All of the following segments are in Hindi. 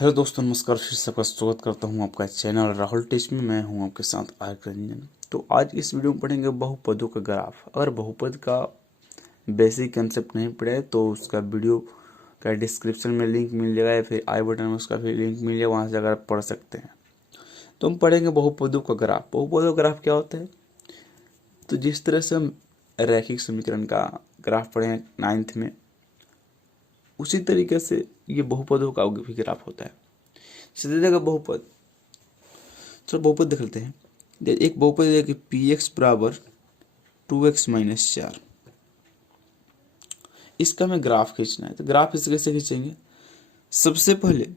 हेलो दोस्तों, नमस्कार। फिर सबका स्वागत करता हूं आपका चैनल राहुल टेस्ट में। मैं हूं आपके साथ आर्क रंजन। तो आज इस वीडियो में पढ़ेंगे बहुपदों का ग्राफ। अगर बहुपद का बेसिक कंसेप्ट नहीं पढ़े तो उसका वीडियो का डिस्क्रिप्शन में लिंक मिल जाएगा या फिर आई बटन में उसका भी लिंक मिल जाएगा, वहाँ से अगर आप पढ़ सकते हैं। तो हम पढ़ेंगे बहुपदों का ग्राफ। बहुपदों का ग्राफ क्या होता है? तो जिस तरह से हम रैखिक समीकरण का ग्राफ पढ़े हैं 9th में, उसी तरीके से ये बहुपदों का भी ग्राफ होता है। सीधे जगह बहुपद, चलो बहुपद देख लेते हैं। एक बहुपद है कि पी एक्स बराबर 2x-4। इसका हमें ग्राफ खींचना है। तो ग्राफ इसे कैसे खींचेंगे? सबसे पहले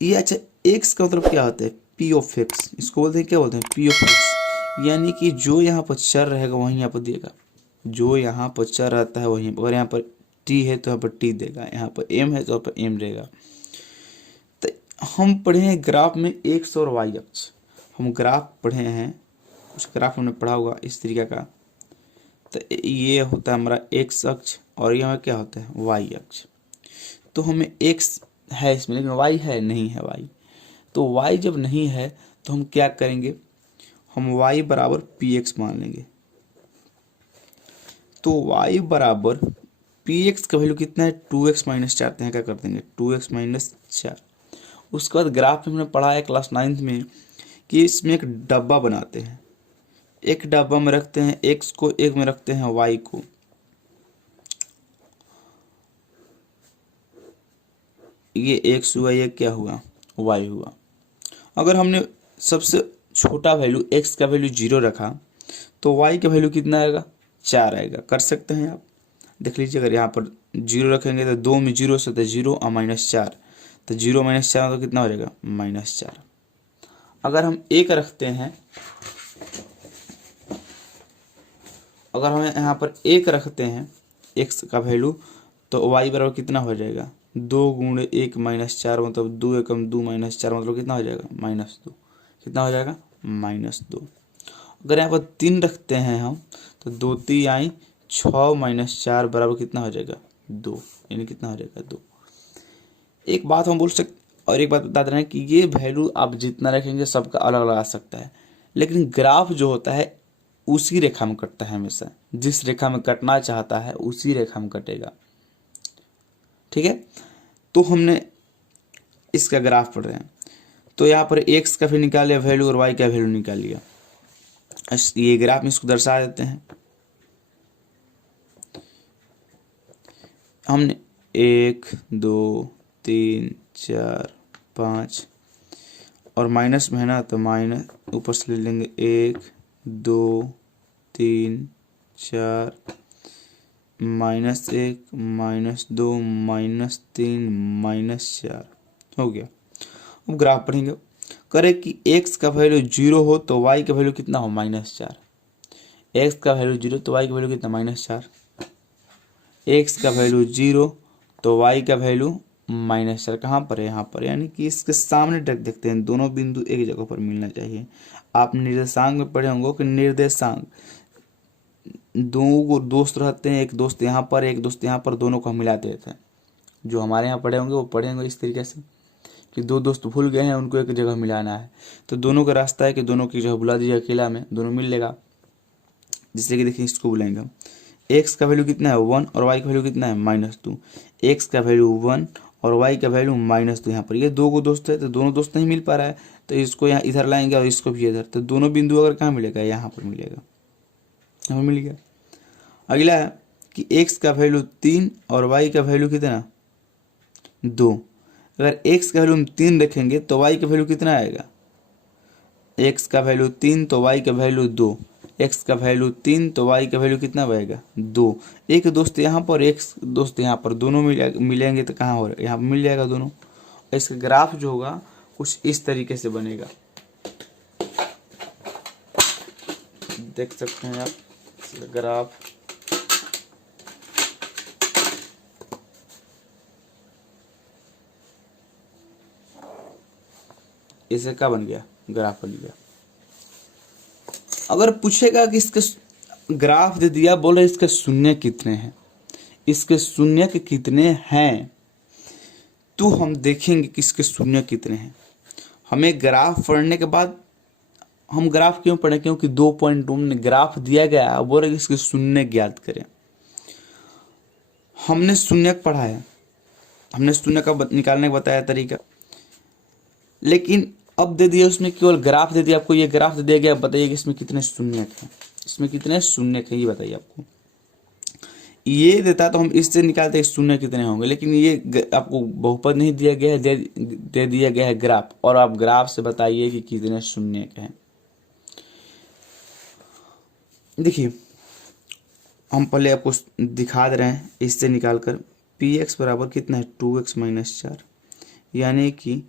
ये, अच्छा, एक्स का मतलब क्या होता है? P of x. इसको बोलते हैं, क्या बोलते हैं? P of x. यानी कि जो यहाँ पर चर रहेगा वहीं यहाँ पर देगा। जो यहाँ पर चर रहता है वहीं, अगर यहाँ पर टी है तो यहाँ पर टी देगा, यहाँ पर एम है तो यहाँ पर एम रहेगा। हम पढ़े हैं ग्राफ में एक्स और वाई अक्ष। हम ग्राफ पढ़े हैं, कुछ ग्राफ हमने पढ़ा होगा इस तरीके का। तो ये होता है हमारा एक्स अक्ष और ये हमें क्या होता है? वाई अक्ष। तो हमें एक्स है इसमें, लेकिन वाई है नहीं है वाई। तो वाई जब नहीं है तो हम क्या करेंगे? हम वाई बराबर पी एक्स मान लेंगे। तो वाई बराबर पी एक्स का वैल्यू कितना है? 2x-4। क्या कर देंगे? 2x-4। उसके बाद ग्राफ में हमने पढ़ा है क्लास 9th में कि इसमें एक डब्बा बनाते हैं। एक डब्बा में रखते हैं एक्स को, एक में रखते हैं वाई को। ये एक्स हुआ, ये क्या हुआ? वाई हुआ। अगर हमने सबसे छोटा वैल्यू एक्स का वैल्यू 0 रखा तो वाई का वैल्यू कितना आएगा? 4 आएगा। कर सकते हैं आप, देख लीजिए। अगर यहाँ पर 0 रखेंगे तो 2 में 0 से तो 0 और -4, तो 0-4 तो कितना हो जाएगा? -4। अगर हम एक रखते हैं, अगर हम यहाँ पर एक रखते हैं एक्स का वैल्यू, तो वाई बराबर कितना हो जाएगा? 2 × 1 -4, मतलब 2 एकम 2 -4, मतलब कितना हो जाएगा? -2। कितना हो जाएगा? -2। अगर यहाँ पर 3 रखते हैं हम, तो 2 3 आई 6 -4 बराबर कितना हो जाएगा? 2। यानी कितना हो जाएगा? 2। एक बात हम बोल सकते, और एक बात बता रहे हैं कि ये वैल्यू आप जितना रखेंगे सबका अलग अलग आ सकता है, लेकिन ग्राफ जो होता है उसी रेखा में कटता है हमेशा। जिस रेखा में कटना चाहता है उसी रेखा में कटेगा। ठीक है? तो हमने इसका ग्राफ पढ़ रहे हैं, तो यहाँ पर एक्स का भी निकाल लिया वैल्यू और वाई का वैल्यू निकाल लिया। ये ग्राफ में इसको दर्शा देते हैं। हमने 1 2 3 4 5 और माइनस में है ना, तो माइनस ऊपर से ले लेंगे 1 2 3 4 -1 -2 -3 -4 हो गया। अब ग्राफ पढ़ेंगे। करें कि x का वैल्यू 0 हो तो y का वैल्यू कितना हो? -4। x का वैल्यू 0 तो y का वैल्यू कितना? -4। x का वैल्यू 0 तो y का वैल्यू -4। कहाँ पर है? यहाँ पर। यानी कि इसके सामने देखते हैं, दोनों बिंदु एक जगह पर मिलना चाहिए। आप निर्देशांक में पढ़े होंगे कि निर्देशांक दो दोस्त रहते हैं, एक दोस्त यहाँ पर एक दोस्त यहाँ पर, दोनों को हम मिला देते हैं। जो हमारे यहाँ पढ़े होंगे वो पढ़े होंगे इस तरीके से कि दो दोस्त भूल गए हैं, उनको एक जगह मिलाना है। तो दोनों का रास्ता है कि दोनों की जगह बुला दीजिए अकेला में, दोनों मिल लेगा। जिससे कि देखिए इसको बुलाएंगे हम। एक्स का वैल्यू कितना है? 1 और वाई का वैल्यू कितना है? -2। एक्स का वैल्यू 1 और वाई का वैल्यू -2। यहाँ पर ये दो को दोस्त है तो दोनों दोस्त नहीं मिल पा रहा है, तो इसको यहाँ इधर लाएंगे और इसको भी इधर। तो दोनों बिंदु अगर कहाँ मिलेगा? यहाँ पर मिलेगा। हमें मिल गया। अगला है कि एक्स का वैल्यू 3 और वाई का वैल्यू कितना? 2। अगर एक्स का वैल्यू हम 3 रखेंगे तो वाई का वैल्यू कितना आएगा? एक्स का वैल्यू 3 तो वाई का वैल्यू 2। एक्स का वैल्यू 3 तो वाई का वैल्यू कितना बनेगा? 2। एक दोस्त यहाँ पर, एक दोस्त यहाँ पर, दोनों मिलेंगे तो कहाँ हो रहा है? यहाँ पर मिल जाएगा दोनों। इसका ग्राफ जो होगा कुछ इस तरीके से बनेगा। देख सकते हैं आप ग्राफ। इसे क्या बन गया? ग्राफ बन गया। अगर पूछेगा कि इसके ग्राफ दे दिया, बोले इसके शून्य कितने हैं, इसके शून्य के कितने हैं, तो हम देखेंगे कि इसके शून्य कितने हैं। हमें ग्राफ पढ़ने के बाद, हम ग्राफ क्यों पढ़ें, क्योंकि 2.2 में ग्राफ दिया गया है, बोल रहे इसके शून्य ज्ञात करें। हमने शून्य पढ़ा है, हमने शून्य का निकालने का बताया तरीका, लेकिन अब दे दिया उसमें केवल ग्राफ दे दिया आपको, ये ग्राफ दे दिया गया। बताइए कि इसमें कितने शून्य हैं, इसमें कितने शून्य हैं, ये बताइए आपको। ये देता तो हम इससे निकालते शून्य कितने होंगे, लेकिन ये आपको बहुपद नहीं दिया गया है, दे दिया गया है ग्राफ, और आप ग्राफ से बताइए कि कितने शून्य हैं। देखिए हम पहले आपको दिखा दे रहे हैं इससे निकालकर, पी एक्स बराबर कितना है 2x माइनस 4, यानी कि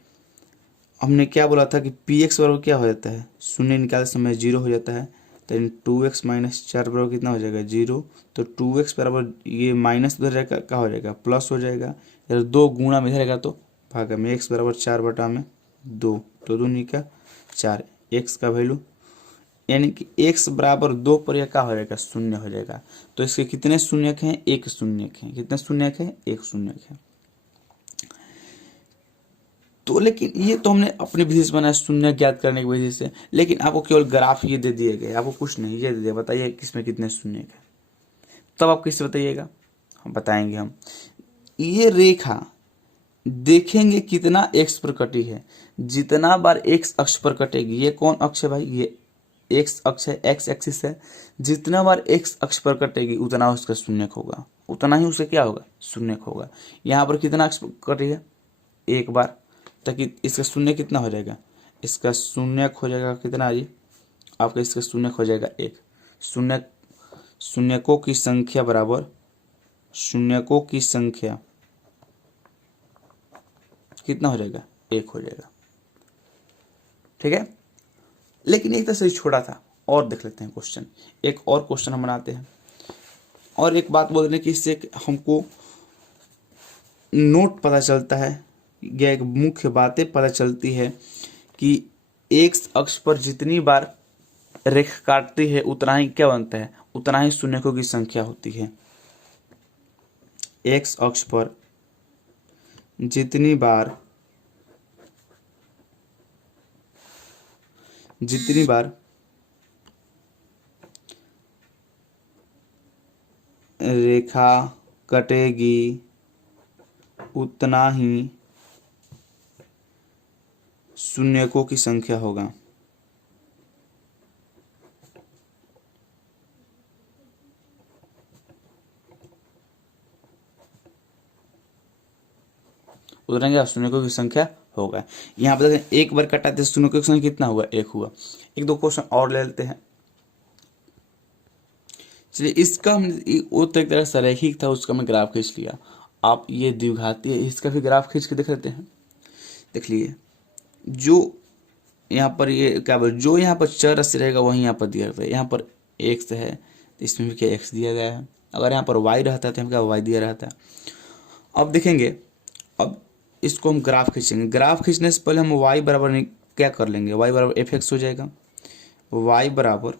हमने क्या बोला था कि पी एक्स बराबर क्या हो जाता है, शून्य निकालते समय 0 हो जाता है, तो 2x माइनस 4 बराबर कितना हो जाएगा 0। तो 2x बराबर ये माइनस उधर जाएगा, क्या हो जाएगा प्लस हो जाएगा, या 2 गुणा में इधर रहेगा तो भागा में, x बराबर 4/2, तो 2 का 4, x का वैल्यू यानी कि x बराबर 2 पर यह क्या हो जाएगा शून्य हो जाएगा। तो इसके कितने शून्यक हैं, एक शून्यक हैं, कितने शून्यक हैं, एक शून्यक है। तो लेकिन ये तो हमने अपनी विधि से बनाया शून्य ज्ञात करने की विधि से, लेकिन आपको केवल ग्राफ ये दे दिए गए, आपको कुछ नहीं ये दे दिया, बताइए किसमें कितने शून्य है, तब आप किससे बताइएगा, हम बताएंगे। हम ये रेखा देखेंगे कितना एक्स पर कटी है, जितना बार एक्स अक्ष पर कटेगी, ये कौन अक्ष है भाई, ये एक्स अक्ष है, एक्स एक्सिस है, जितना बार एक्स अक्ष पर कटेगी उतना उसका शून्यक होगा, उतना ही उसका क्या होगा शून्यक होगा। यहाँ पर कितना अक्ष कटी है, एक बार, ताकि इसका शून्य कितना हो जाएगा, इसका शून्यक हो जाएगा कितना जी आपका, इसका शून्यक हो जाएगा एक। शून्यकों की संख्या बराबर, शून्यकों की संख्या कितना हो जाएगा, एक हो जाएगा, ठीक है। लेकिन एक तो सही छोड़ा था, और देख लेते हैं क्वेश्चन, एक और क्वेश्चन हम बनाते हैं। और एक बात बोल रहे कि इससे हमको नोट पता चलता है, या एक मुख्य बातें पता चलती है कि एक्स अक्ष पर जितनी बार रेखा काटती है उतना ही क्या बनता है, उतना ही शून्यकों की संख्या होती है। एक्स अक्ष पर जितनी बार रेखा कटेगी उतना ही शून्यकों की संख्या होगा। उतना ही शून्यकों की संख्या होगा। यहाँ पर देखें एक बार कटा तो शून्यकों की संख्या कितना हुआ, एक हुआ। एक दो क्वेश्चन और ले लेते हैं। चलिए इसका हम वो तो एक तरह से रैखिक था, उसका मैं ग्राफ खींच लिया। आप ये द्विघाती है, इसका भी ग्राफ खींच के देख लेते हैं। देख लिए जो यहाँ पर ये क्या बोल, जो यहाँ पर चर राशि रहेगा वही यहाँ पर दिया गया है। यहाँ पर एक्स है तो इसमें भी क्या एक्स दिया गया है। अगर यहाँ पर वाई रहता है तो यहाँ क्या वाई दिया रहता है। अब देखेंगे, अब इसको हम ग्राफ खींचेंगे। ग्राफ खींचने से पहले हम वाई बराबर क्या कर लेंगे, वाई बराबर एफ एक्स हो जाएगा। वाई बराबर,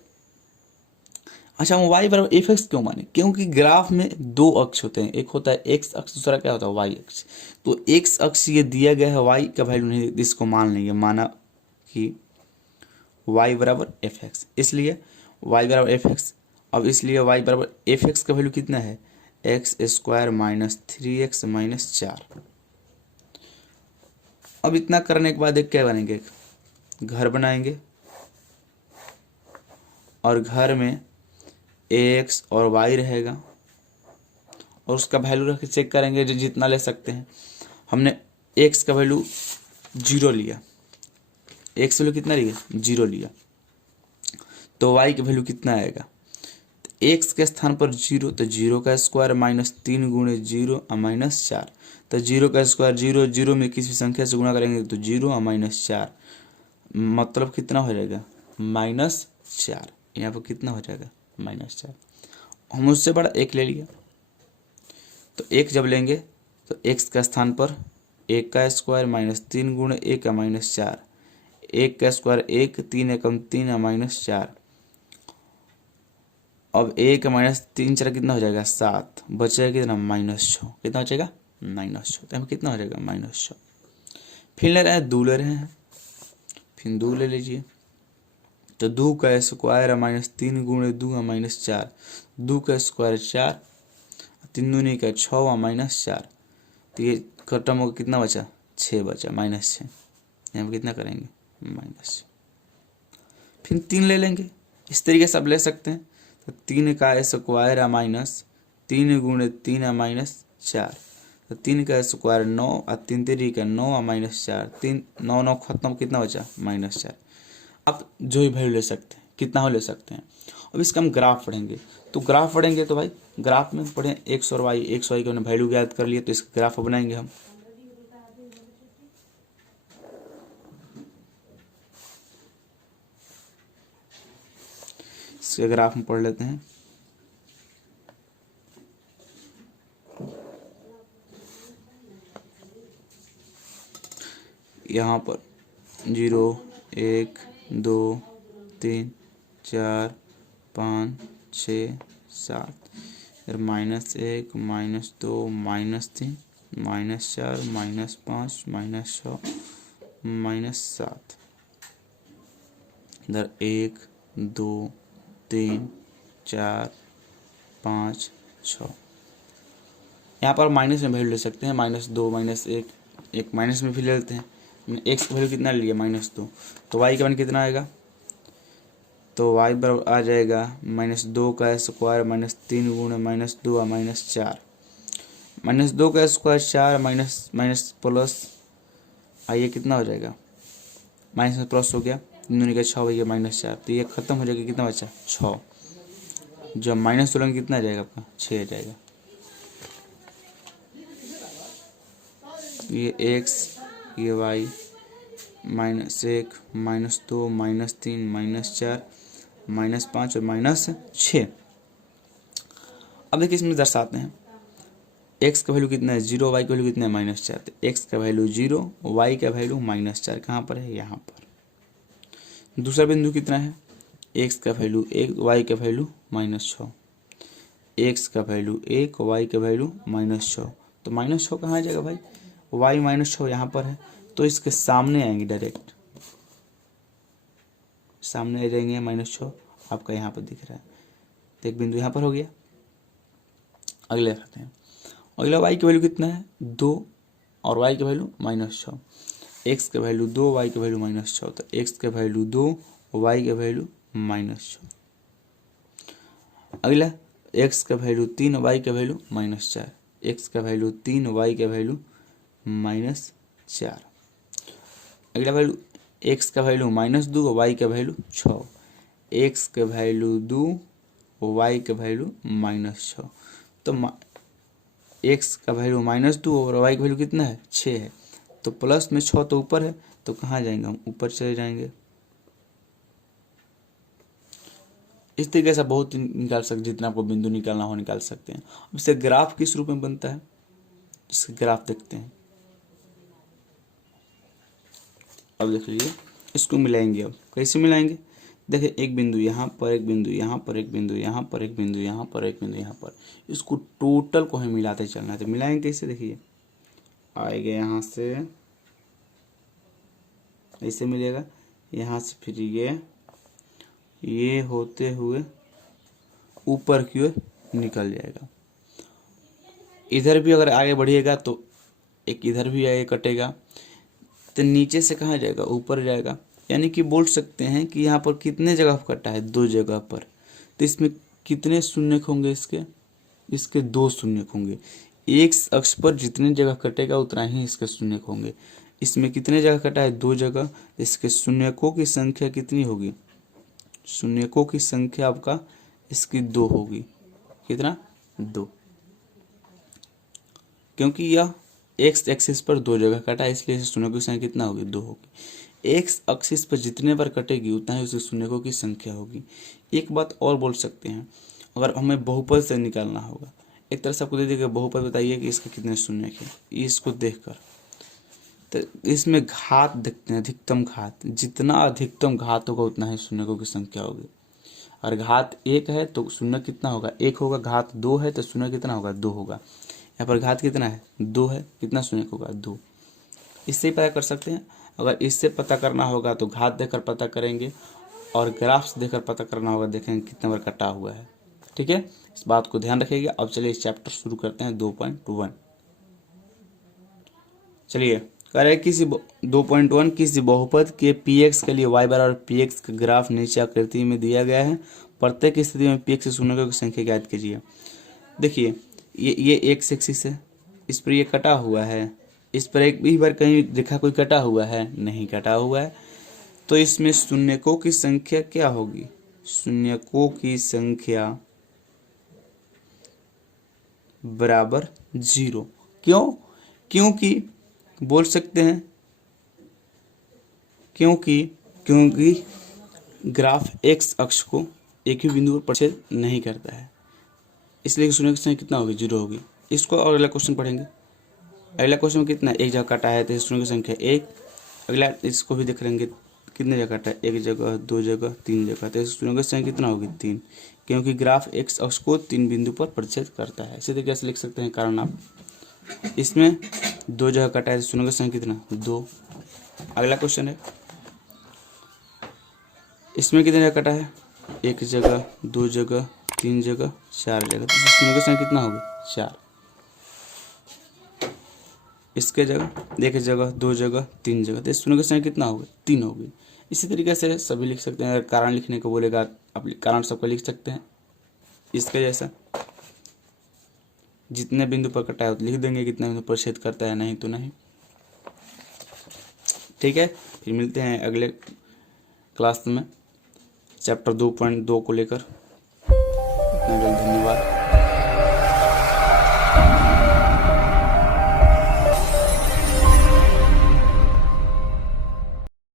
अच्छा हम वाई बराबर एफ एक्स क्यों माने, क्योंकि ग्राफ में दो अक्ष होते हैं, एक होता है एक्स अक्ष, दूसरा क्या होता है वाई अक्ष। तो एक्स अक्ष ये दिया गया है, वाई का वैल्यू नहीं, इसको मान लेंगे, माना कि y बराबर एफ एक्स, इसलिए y बराबर एफ एक्स। अब इसलिए y बराबर एफ एक्स का वैल्यू कितना है, x square minus 3x minus 4। अब इतना करने के बाद एक क्या बनेंगे, घर बनाएंगे, और घर में x और y रहेगा, और उसका वैल्यू रख के चेक करेंगे जो जितना ले सकते हैं। हमने x का वैल्यू 0 लिया, x वैल्यू कितना लिया 0 लिया, तो y की वैल्यू कितना आएगा, x के स्थान पर 0, तो 0 का स्क्वायर माइनस 3 गुणे 0 माइनस 4। तो 0 का स्क्वायर 0, 0 में किसी संख्या से गुणा करेंगे तो 0 माइनस 4, मतलब कितना हो जाएगा -4। यहाँ पर कितना हो जाएगा -4। हम उससे बड़ा एक ले लिया, तो एक जब लेंगे तो x का स्थान पर 1 का स्क्वायर माइनस 3 गुणे 1 माइनस 4, 1 का स्क्वायर 1, 3 एकम 3 माइनस 4। अब 1 माइनस 3 4 कितना हो जाएगा 7, बचेगा कितना -6, कितना बचेगा -6। तो हमें कितना हो जाएगा -6। फिर ले रहे हैं 2 ले रहे हैं, फिर 2 ले लीजिए। तो 2 का स्क्वायर है -3 गुणे 2 है -4। 2 का स्क्वायर 4, 3 दूनी का 6 है -4। तो ये खत्म होगा, कितना बचा 6 बचा, -6। यहाँ पर कितना करेंगे -6। फिर 3 ले लेंगे, इस तरीके से आप ले सकते हैं। तो 3 का स्क्वायर है -3 गुणे 3 है -4। तो 3 का स्क्वायर 9 और 3 3 का 9 और -4। 3 9 9 खत्म, कितना बचा -4। आप जो ही वैल्यू ले सकते हैं, कितना हो ले सकते हैं। अब इसका हम ग्राफ पढ़ेंगे। तो ग्राफ पढ़ेंगे तो भाई ग्राफ में पढ़ें एक्स और वाई। एक्स वाई के हमने वैल्यू याद कर लिया, तो इसका ग्राफ बनाएंगे हम। इसके ग्राफ में पढ़ लेते हैं। यहाँ पर 0 1 2 3 4 5 6 7, फिर -1 -2 -3 -4 -5 -6 -7। इधर 1 2 3 4 5 6। यहाँ पर माइनस में वैल्यू ले सकते हैं, -2 -1, एक माइनस में भी ले लेते हैं। एक्स का वैल्यू कितना लिया -2, तो वाई का मान कितना आएगा। तो वाई बराबर आ जाएगा -2 का स्क्वायर -3 गुणे -2 और -4। -2 का स्क्वायर 4 माइनस प्लस आइए कितना हो जाएगा, माइनस में प्लस हो गया, 2 का 6 भैया -4। तो ये खत्म हो जाएगा, कितना बचा 6। जब माइनस तोलेंगे कितना जाएगा आपका 6 जाएगा। ये एक्स, ये वाई, -1 -2 -3 -4 -5 और -6। अब देखिए इसमें दर्शाते हैं एक्स का वैल्यू कितना है 0, वाई का वैल्यू कितना है -4। तो एक्स का वैल्यू 0, वाई का वैल्यू -4 कहाँ पर है, यहाँ पर। दूसरा बिंदु कितना है, एक्स का वैल्यू 1, वाई का वैल्यू -6। एक्स का वैल्यू 1, वाई का वैल्यू -6। तो -6 कहाँ आ जाएगा भाई, वाई -6 यहाँ पर है, तो इसके सामने आएंगे, डायरेक्ट सामने आ जाएंगे। -6 आपका यहाँ पर दिख रहा है, तो एक बिंदु यहाँ पर हो गया। अगले करते हैं, अगला वाई की वैल्यू कितना है 2 और वाई की वैल्यू -6। एक्स का वैल्यू 2, वाई का वैल्यू -6। तो एक्स का वैल्यू 2, वाई का वैल्यू -6। अगला एक्स का वैल्यू 3, वाई का वैल्यू -4। एक्स का वैल्यू 3, वाई का वैल्यू -4। अगला वैल्यू एक्स का वैल्यू -2, वाई का वैल्यू 6। एक्स का वैल्यू 2, वाई का वैल्यू -6। तो एक्स का वैल्यू -2 और वाई का वैल्यू कितना है 6 है। तो प्लस में 6 तो ऊपर है, तो कहाँ जाएंगे हम, ऊपर चले जाएंगे। इस तरीके से बहुत निकाल सकते, जितना आपको बिंदु निकालना हो निकाल सकते हैं। अब इससे ग्राफ किस रूप में बनता है, इसका ग्राफ देखते हैं। अब देख लीजिए, इसको मिलाएंगे। अब कैसे मिलाएंगे, देखिए एक बिंदु यहाँ पर, एक बिंदु यहाँ पर, एक बिंदु यहाँ पर, एक बिंदु यहाँ पर, एक बिंदु यहाँ पर, इसको टोटल को हमें मिलाते चलना है। तो मिलाएंगे कैसे, देखिए आएगा यहाँ से, ऐसे मिलेगा, यहाँ से फिर ये होते हुए ऊपर की ओर निकल जाएगा। इधर भी अगर आगे बढ़िएगा तो एक इधर भी आगे कटेगा, तो नीचे से कहाँ जाएगा, ऊपर जाएगा। यानी कि बोल सकते हैं कि यहाँ पर कितने जगह कटा है, 2 जगह पर। तो इसमें कितने शून्य होंगे, इसके 2 शून्य होंगे। एक अक्ष पर जितने जगह कटेगा उतना ही इसके शून्य होंगे। इसमें कितने जगह कटा है, 2 जगह। इसके शून्यकों की संख्या कितनी होगी, शून्यकों की संख्या आपका इसकी 2 होगी। कितना, 2, क्योंकि यह एक्स एक्सिस पर 2 जगह कटा है, इसलिए शून्यकों की संख्या कितना होगी, 2 होगी। एक्स एक्सिस पर जितने बार कटेगी उतना ही उसके शून्यकों की संख्या होगी। एक बात और बोल सकते हैं, अगर हमें बहुपद से निकालना होगा, एक तरह से आपको दे देगा बहुपद, बताइए कि इसके कितने शून्य है, इसको देखकर। तो इसमें घात देखते हैं, अधिकतम घात, जितना अधिकतम घात होगा उतना ही शून्यकों की संख्या होगी। और घात 1 है तो शून्य कितना होगा, 1 होगा। घात 2 है तो शून्य कितना होगा, 2 होगा। यहाँ पर घात कितना है 2 है, कितना शून्य होगा 2। इससे ही पता कर सकते हैं। अगर इससे पता करना होगा तो घात देकर पता करेंगे, और ग्राफ्स देकर पता करना होगा, देखेंगे कितना बार कटा हुआ है। ठीक है, इस बात को ध्यान रखिएगा। अब चलिए इस चैप्टर शुरू करते हैं 2.1। चलिए कह रहे हैं किसी 2.1 किसी बहुपद के px के लिए y बराबर px का ग्राफ नीचे आकृति में दिया गया है। प्रत्येक स्थिति में px से शून्य की संख्या ज्ञात कीजिए। देखिए ये एक्स एक्सिस है, इस पर ये कटा हुआ है, इस पर एक भी बार कहीं देखा कोई कटा हुआ है, नहीं कटा हुआ है। तो इसमें शून्यकों की संख्या क्या होगी, शून्यकों की संख्या बराबर 0। क्यों? क्योंकि बोल सकते हैं क्योंकि ग्राफ एक्स अक्ष को एक ही बिंदु पर परिच्छेद नहीं करता है, इसलिए शून्य की संख्या कितना होगी 0 होगी। इसको और अगला क्वेश्चन पढ़ेंगे। अगला क्वेश्चन में कितना, एक जगह काटा है तो शून्य की संख्या 1। अगला इसको भी देख लेंगे, कितने जगह काटा है, एक जगह, 2 जगह, 3 जगह, तो शून्य की संख्या कितना होगी 3, क्योंकि ग्राफ एक्स अक्ष को 3 बिंदु पर परिच्छेद करता है। इसी तरीके से लिख सकते हैं कारण आप, इसमें 2 जगह काटा है, शून्य की संख्या कितना 2। अगला क्वेश्चन है, इसमें कितने जगह काटा है, एक जगह, 2 जगह, 3 जगह, 4 जगह, तो शून्य की संख्या कितना होगी 4। इसके जगह एक जगह, 2 जगह, 3 जगह, तो शून्य की संख्या कितना होगी 3 होगी। इसी तरीके से सभी लिख सकते हैं। अगर कारण लिखने को बोलेगा आप कारण सबका लिख सकते हैं, इसके जैसा जितने बिंदु पर कटा है तो लिख देंगे, कितना बिंदु पर छेद करता है, नहीं तो नहीं। ठीक है, फिर मिलते हैं अगले क्लास में चैप्टर 2.2 को लेकर। धन्यवाद।